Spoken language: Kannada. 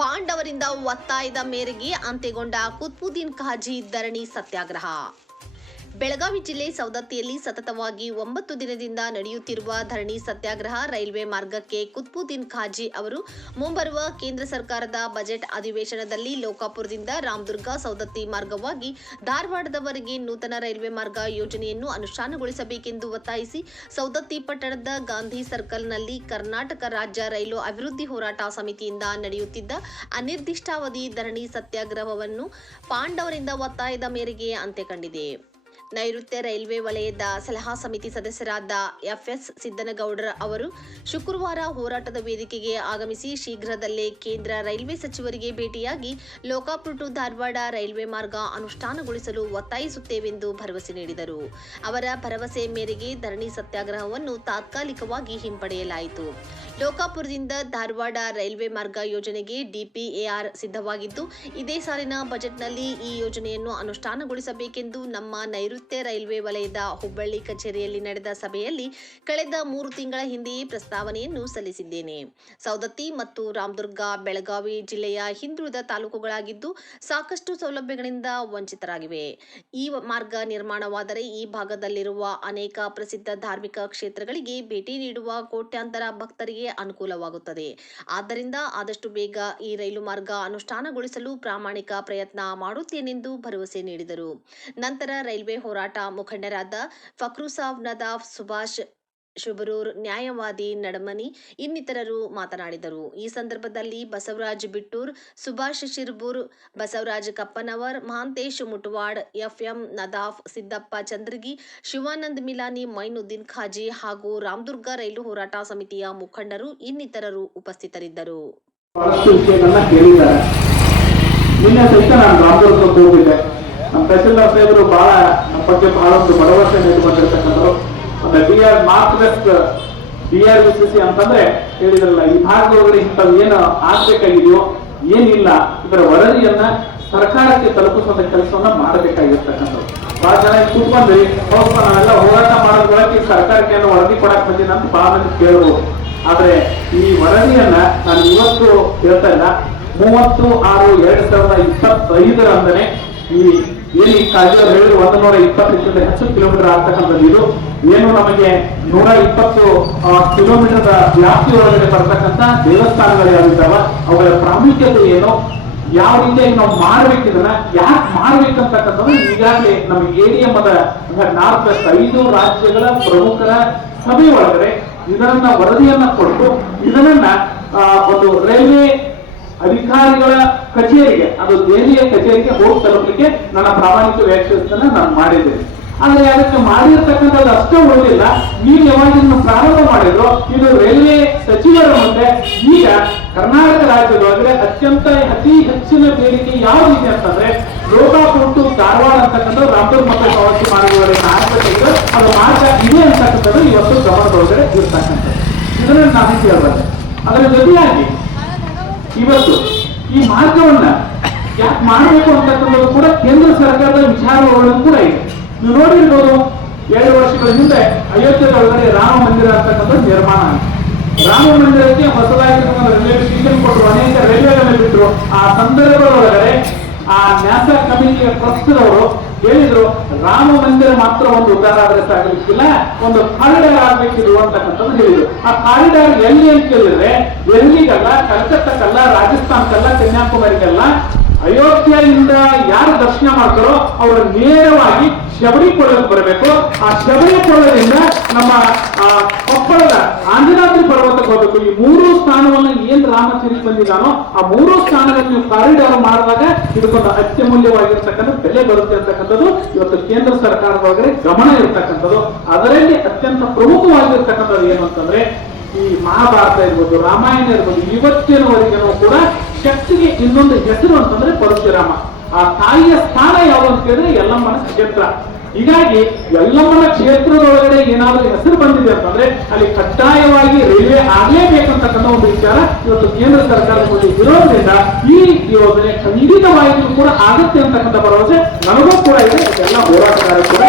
ಪಾಂಡವರಿಂದ ಒತ್ತಾಯದ ಮೇರೆಗೆ ಅಂತ್ಯಗೊಂಡ ಕುತ್ಬುದ್ದೀನ್ ಖಾಜಿ ಧರಣಿ ಸತ್ಯಾಗ್ರಹ. ಬೆಳಗಾವಿ ಜಿಲ್ಲೆ ಸವದತ್ತಿಯಲ್ಲಿ ಸತತವಾಗಿ 9 ದಿನದಿಂದ ನಡೆಯುತ್ತಿರುವ ಧರಣಿ ಸತ್ಯಾಗ್ರಹ ರೈಲ್ವೆ ಮಾರ್ಗಕ್ಕೆ ಕುತ್ಬುದ್ದೀನ್ ಖಾಜಿ ಅವರು ಮುಂಬರುವ ಕೇಂದ್ರ ಸರ್ಕಾರದ ಬಜೆಟ್ ಅಧಿವೇಶನದಲ್ಲಿ ಲೋಕಾಪುರದಿಂದ ರಾಮದುರ್ಗ ಸವದತ್ತಿ ಮಾರ್ಗವಾಗಿ ಧಾರವಾಡದವರೆಗೆ ನೂತನ ರೈಲ್ವೆ ಮಾರ್ಗ ಯೋಜನೆಯನ್ನು ಅನುಷ್ಠಾನಗೊಳಿಸಬೇಕೆಂದು ಒತ್ತಾಯಿಸಿ ಸವದತ್ತಿ ಪಟ್ಟಣದ ಗಾಂಧಿ ಸರ್ಕಲ್ನಲ್ಲಿ ಕರ್ನಾಟಕ ರಾಜ್ಯ ರೈಲು ಅಭಿವೃದ್ಧಿ ಹೋರಾಟ ಸಮಿತಿಯಿಂದ ನಡೆಯುತ್ತಿದ್ದ ಅನಿರ್ದಿಷ್ಟಾವಧಿ ಧರಣಿ ಸತ್ಯಾಗ್ರಹವನ್ನು ಪಾಂಡವರಿಂದ ಒತ್ತಾಯದ ಮೇರೆಗೆ ಅಂತ್ಯ ಕಂಡಿದೆ. ನೈಋತ್ಯ ರೈಲ್ವೆ ವಲಯದ ಸಲಹಾ ಸಮಿತಿ ಸದಸ್ಯರಾದ ಎಫ್ಎಸ್ ಸಿದ್ದನಗೌಡರ ಅವರು ಶುಕ್ರವಾರ ಹೋರಾಟದ ವೇದಿಕೆಗೆ ಆಗಮಿಸಿ ಶೀಘ್ರದಲ್ಲೇ ಕೇಂದ್ರ ರೈಲ್ವೆ ಸಚಿವರಿಗೆ ಭೇಟಿಯಾಗಿ ಲೋಕಾಪುರ ಟು ಧಾರವಾಡ ರೈಲ್ವೆ ಮಾರ್ಗ ಅನುಷ್ಠಾನಗೊಳಿಸಲು ಒತ್ತಾಯಿಸುತ್ತೇವೆಂದು ಭರವಸೆ ನೀಡಿದರು. ಅವರ ಭರವಸೆ ಮೇರೆಗೆ ಧರಣಿ ಸತ್ಯಾಗ್ರಹವನ್ನು ತಾತ್ಕಾಲಿಕವಾಗಿ ಹಿಂಪಡೆಯಲಾಯಿತು. ಲೋಕಾಪುರದಿಂದ ಧಾರವಾಡ ರೈಲ್ವೆ ಮಾರ್ಗ ಯೋಜನೆಗೆ ಡಿಪಿಎಆರ್ ಸಿದ್ಧವಾಗಿದ್ದು, ಇದೇ ಸಾಲಿನ ಬಜೆಟ್ನಲ್ಲಿ ಈ ಯೋಜನೆಯನ್ನು ಅನುಷ್ಠಾನಗೊಳಿಸಬೇಕೆಂದು ನಮ್ಮ ನೈಋತ್ಯ ರೈಲ್ವೆ ವಲಯದ ಹುಬ್ಬಳ್ಳಿ ಕಚೇರಿಯಲ್ಲಿ ನಡೆದ ಸಭೆಯಲ್ಲಿ ಕಳೆದ 3 ತಿಂಗಳ ಹಿಂದೆಯೇ ಪ್ರಸ್ತಾವನೆಯನ್ನು ಸಲ್ಲಿಸಿದ್ದೇನೆ. ಸವದತ್ತಿ ಮತ್ತು ರಾಮದುರ್ಗ ಬೆಳಗಾವಿ ಜಿಲ್ಲೆಯ ಹಿಂದುಳಿದ ತಾಲೂಕುಗಳಾಗಿದ್ದು ಸಾಕಷ್ಟು ಸೌಲಭ್ಯಗಳಿಂದ ವಂಚಿತರಾಗಿವೆ. ಈ ಮಾರ್ಗ ನಿರ್ಮಾಣವಾದರೆ ಈ ಭಾಗದಲ್ಲಿರುವ ಅನೇಕ ಪ್ರಸಿದ್ಧ ಧಾರ್ಮಿಕ ಕ್ಷೇತ್ರಗಳಿಗೆ ಭೇಟಿ ನೀಡುವ ಕೋಟ್ಯಾಂತರ ಭಕ್ತರಿಗೆ ಅನುಕೂಲವಾಗುತ್ತದೆ. ಆದ್ದರಿಂದ ಆದಷ್ಟು ಬೇಗ ಈ ರೈಲು ಮಾರ್ಗ ಅನುಷ್ಠಾನಗೊಳಿಸಲು ಪ್ರಾಮಾಣಿಕ ಪ್ರಯತ್ನ ಮಾಡುತ್ತೇನೆಂದು ಭರವಸೆ ನೀಡಿದರು. ನಂತರ ರೈಲ್ವೆ ಹೋರಾಟ ಮುಖಂಡರಾದ ಫಕ್ರುಸಾಬ್ ನದಾಫ್, ಸುಭಾಷ್ ಶುಭರೂರ್, ನ್ಯಾಯವಾದಿ ನಡಮನಿ ಇನ್ನಿತರರು ಮಾತನಾಡಿದರು. ಈ ಸಂದರ್ಭದಲ್ಲಿ ಬಸವರಾಜ್ ಬಿಟ್ಟೂರ್, ಸುಭಾಷ್ ಶಿರ್ಬೂರ್, ಬಸವರಾಜ್ ಕಪ್ಪನವರ್, ಮಹಾಂತೇಶ್ ಮುಟವಾಡ್, ಎಫ್ಎಂ ನದಾಫ್, ಸಿದ್ದಪ್ಪ ಚಂದ್ರಗಿ, ಶಿವಾನಂದ್ ಮಿಲಾನಿ, ಮೈನುದ್ದೀನ್ ಖಾಜಿ ಹಾಗೂ ರಾಮದುರ್ಗ ರೈಲು ಹೋರಾಟ ಸಮಿತಿಯ ಮುಖಂಡರು ಇನ್ನಿತರರು ಉಪಸ್ಥಿತರಿದ್ದರು. ನಮ್ಮ ತಹಸೀಲ್ದಾರ್ ಸಾಹೇಬರು ಬಹಳ ನಮ್ಮ ಬಗ್ಗೆ ಬಹಳಷ್ಟು ಭರವಸೆ ಬಂದಿರತಕ್ಕಂಥವ್ರು. ಒಂದು DRVCC ಅಂತಂದ್ರೆ ಹೇಳಿದ್ರಲ್ಲ, ಈ ಭಾಗದೊಳಗಡೆ ಇಂಥವು ಏನು ಆಗ್ಬೇಕಾಗಿದೆಯೋ ಏನಿಲ್ಲ ಇದರ ವರದಿಯನ್ನ ಸರ್ಕಾರಕ್ಕೆ ತಲುಪಿಸುವಂತ ಕೆಲಸವನ್ನ ಮಾಡಬೇಕಾಗಿರ್ತಕ್ಕಂಥದ್ದು. ಬಹಳ ಜನ ಕೂತ್ಕೊಂಡ್ರಿ ಹೌದಪ್ಪ ನಾವೆಲ್ಲ ಹೋರಾಟ ಮಾಡೋದ್ ಬಳಕೆ ಸರ್ಕಾರಕ್ಕೆ ಏನೋ ವರದಿ ಕೊಡಕ್ ಬಂದಿನ ಅಂತ ಬಹಳ ಮಂದಿ ಕೇಳಬಹುದು. ಆದ್ರೆ ಈ ವರದಿಯನ್ನ ನಾನು ಇವತ್ತು ಹೇಳ್ತಾ ಇಲ್ಲ, 30/6/2025 ಈ ಏನು ಖಾಜಿ ಅವರು ಹೇಳಿದ್ರು 120 ಹೆಚ್ಚು ಕಿಲೋಮೀಟರ್ ಆಗ್ತಕ್ಕಂಥದ್ದು. ಇದು ಏನು ನಮಗೆ 120 ಕಿಲೋಮೀಟರ್ ವ್ಯಾಪ್ತಿ ಒಳಗಡೆ ಬರ್ತಕ್ಕಂಥ ದೇವಸ್ಥಾನಗಳು ಯಾವಿದ್ದಾವ ಅವುಗಳ ಪ್ರಾಮುಖ್ಯತೆ ಏನು, ಯಾವ ರೀತಿಯಾಗಿ ನಾವು ಮಾಡ್ಬೇಕಿದನ್ನ ಯಾಕೆ ಮಾಡ್ಬೇಕಂತಕ್ಕಂಥದ್ದು ಈಗಾಗಲೇ ನಮಗೆ ADM ನಾರ್ತ್ ವೆಸ್ಟ್ 5 ರಾಜ್ಯಗಳ ಪ್ರಮುಖರ ಸಭೆ ಒಳಗಡೆ ಇದನ್ನ ವರದಿಯನ್ನ ಕೊಟ್ಟು ಇದನ್ನ ಒಂದು ರೈಲ್ವೆ ಅಧಿಕಾರಿಗಳ ಕಚೇರಿಗೆ, ಅದು ದೆಹಲಿಯ ಕಚೇರಿಗೆ ಹೋಗಿ ತಲುಪಲಿಕ್ಕೆ ನನ್ನ ಪ್ರಾಮಾಣಿಕ ವ್ಯಾಖ್ಯಾನ ನಾನು ಮಾಡಿದ್ದೇನೆ. ಆದ್ರೆ ಅದಕ್ಕೆ ಮಾಡಿರ್ತಕ್ಕಂಥದ್ದು ಅಷ್ಟೇ ಉಳಿದಿಲ್ಲ. ನೀವು ಯಾವಾಗ ಪ್ರಾರಂಭ ಮಾಡಿದ್ರು ಇದು ರೈಲ್ವೆ ಸಚಿವರ ಮುಂದೆ ಈಗ ಕರ್ನಾಟಕ ರಾಜ್ಯದೊಳಗಡೆ ಅತಿ ಹೆಚ್ಚಿನ ಬೇಡಿಕೆ ಯಾವ ರೀತಿ ಅಂತಂದ್ರೆ ಲೋಕಾಪುರ ಟು ಧಾರವಾಡ ಅಂತಕ್ಕಂಥ ರಾಮದುರ್ಗ ಮತ್ತು ಸವದತ್ತಿ ಮಾರ್ಗಗಳಿಗೆ ಆಗ್ಬೇಕಿದ್ದು ಅದು ಮಾರ್ಗ ಇದೆ ಅಂತಕ್ಕಂಥದ್ದು ಇವತ್ತು ಗಮನದೊಳಗಡೆ ಇರ್ತಕ್ಕಂಥದ್ದು. ಇದನ್ನ ನಾನು ಹೇಳ್ಬಾರ್ದು. ಅದರ ಜೊತೆಯಾಗಿ ಇವತ್ತು ಈ ಮಾರ್ಗವನ್ನ ಯಾಕೆ ಮಾಡಬೇಕು ಅಂತಕ್ಕಂಥದ್ದು ಕೂಡ ಕೇಂದ್ರ ಸರ್ಕಾರದ ವಿಚಾರಗಳು ಕೂಡ ಇದೆ. ನೀವು ನೋಡಿರ್ಬೋದು, 2 ವರ್ಷಗಳ ಹಿಂದೆ ಅಯೋಧ್ಯೆಯೊಳಗಡೆ ರಾಮ ಮಂದಿರ ಅಂತಕ್ಕಂಥದ್ದು ನಿರ್ಮಾಣ ಆಗಿದೆ. ರಾಮ ಮಂದಿರಕ್ಕೆ ಹೊಸದಾಗಿ ರೈಲ್ವೆ ಸ್ಟೇಷನ್ ಕೊಟ್ಟರು, ಅನೇಕ ರೈಲ್ವೆಗಳನ್ನು ಬಿಟ್ಟರು. ಆ ಸಂದರ್ಭದೊಳಗಡೆ ಆ ನ್ಯಾಸಾ ಕಮಿಟಿಯ ಟ್ರಸ್ಟ್ದವರು ಹೇಳಿದ್ರು ರಾಮ ಮಂದಿರ ಮಾತ್ರ ಒಂದು ಉದ್ದಾರ ಆದ್ರೆ ಸಾಗಲಿಕ್ಕಿಲ್ಲ, ಒಂದು ಕಾರಿಡಾರ್ ಆಗ್ಬೇಕಿದ್ರು ಅಂತಕ್ಕಂಥದ್ದು ಹೇಳಿದ್ರು. ಆ ಕಾರಿಡಾರ್ ಎಲ್ಲಿ ಅಂತ ಕೇಳಿದ್ರೆ ಡೆಲ್ಲಿಗಲ್ಲ, ಕಲ್ಕತ್ತಕ್ಕಲ್ಲ, ರಾಜಸ್ಥಾನಕ್ಕಲ್ಲ, ಕನ್ಯಾಕುಮಾರಿಗಲ್ಲ, ಅಯೋಧ್ಯೆಯಿಂದ ಯಾರು ದರ್ಶನ ಮಾಡ್ತಾರೋ ಅವರು ನೇರವಾಗಿ ಶಬರಿಕೊಳ್ಳಕ್ಕೆ ಬರಬೇಕು. ಆ ಶಬರಿಕೊಳ್ಳದಿಂದ ನಮ್ಮ ಕೊಪ್ಪಳದ ಆಂಜನಾದ್ರಿ ಪರ್ವತಕ್ಕೆ ಹೋಗಬೇಕು. ಈ 3 ಸ್ಥಾನವನ್ನು ಏನ್ ರಾಮಚಂದ್ರ ಬಂದಿದ್ದಾನೋ ಆ 3 ಸ್ಥಾನಗಳನ್ನು ನೀವು ಕಾರಿಡಾರ್ ಮಾಡಿದಾಗ ಇದಕ್ಕೊಂದು ಅತ್ಯಮೂಲ್ಯವಾಗಿರ್ತಕ್ಕಂಥ ಬೆಲೆ ಬರುತ್ತೆ ಅಂತಕ್ಕಂಥದ್ದು ಇವತ್ತು ಕೇಂದ್ರ ಸರ್ಕಾರದೊಳಗಡೆ ಗಮನ ಇರ್ತಕ್ಕಂಥದ್ದು. ಅದರಲ್ಲಿ ಅತ್ಯಂತ ಪ್ರಮುಖವಾಗಿರ್ತಕ್ಕಂಥದ್ದು ಏನು ಅಂತಂದ್ರೆ ಈ ಮಹಾಭಾರತ ಇರ್ಬೋದು, ರಾಮಾಯಣ ಇರ್ಬೋದು, ಇವತ್ತಿನವರೆಗೂ ಕೂಡ ಶಕ್ತಿಗೆ ಇನ್ನೊಂದು ಹೆಸರು ಅಂತಂದ್ರೆ ಪರಶುರಾಮ. ಆ ತಾಯಿಯ ಸ್ಥಾನ ಯಾವುದು ಅಂತ ಕೇಳಿದ್ರೆ ಯಲ್ಲಮ್ಮನ ಕ್ಷೇತ್ರ. ಹೀಗಾಗಿ ಯಲ್ಲಮ್ಮನ ಕ್ಷೇತ್ರದೊಳಗಡೆ ಏನಾದರೂ ಹೆಸರು ಬಂದಿದೆ ಅಂತಂದ್ರೆ ಅಲ್ಲಿ ಕಡ್ಡಾಯವಾಗಿ ರೈಲ್ವೆ ಆಗ್ಲೇಬೇಕಂತಕ್ಕಂಥ ಒಂದು ವಿಚಾರ ಇವತ್ತು ಕೇಂದ್ರ ಸರ್ಕಾರದ ಮುಂದೆ ಇರೋದ್ರಿಂದ ಈ ಯೋಜನೆ ಖಂಡಿತವಾಗಿಯೂ ಕೂಡ ಆಗುತ್ತೆ ಅಂತಕ್ಕಂಥ ಭರವಸೆ ನನಗೂ ಕೂಡ ಇದೆ. ಎಲ್ಲ ಹೋರಾಟಗಾರರು ಕೂಡ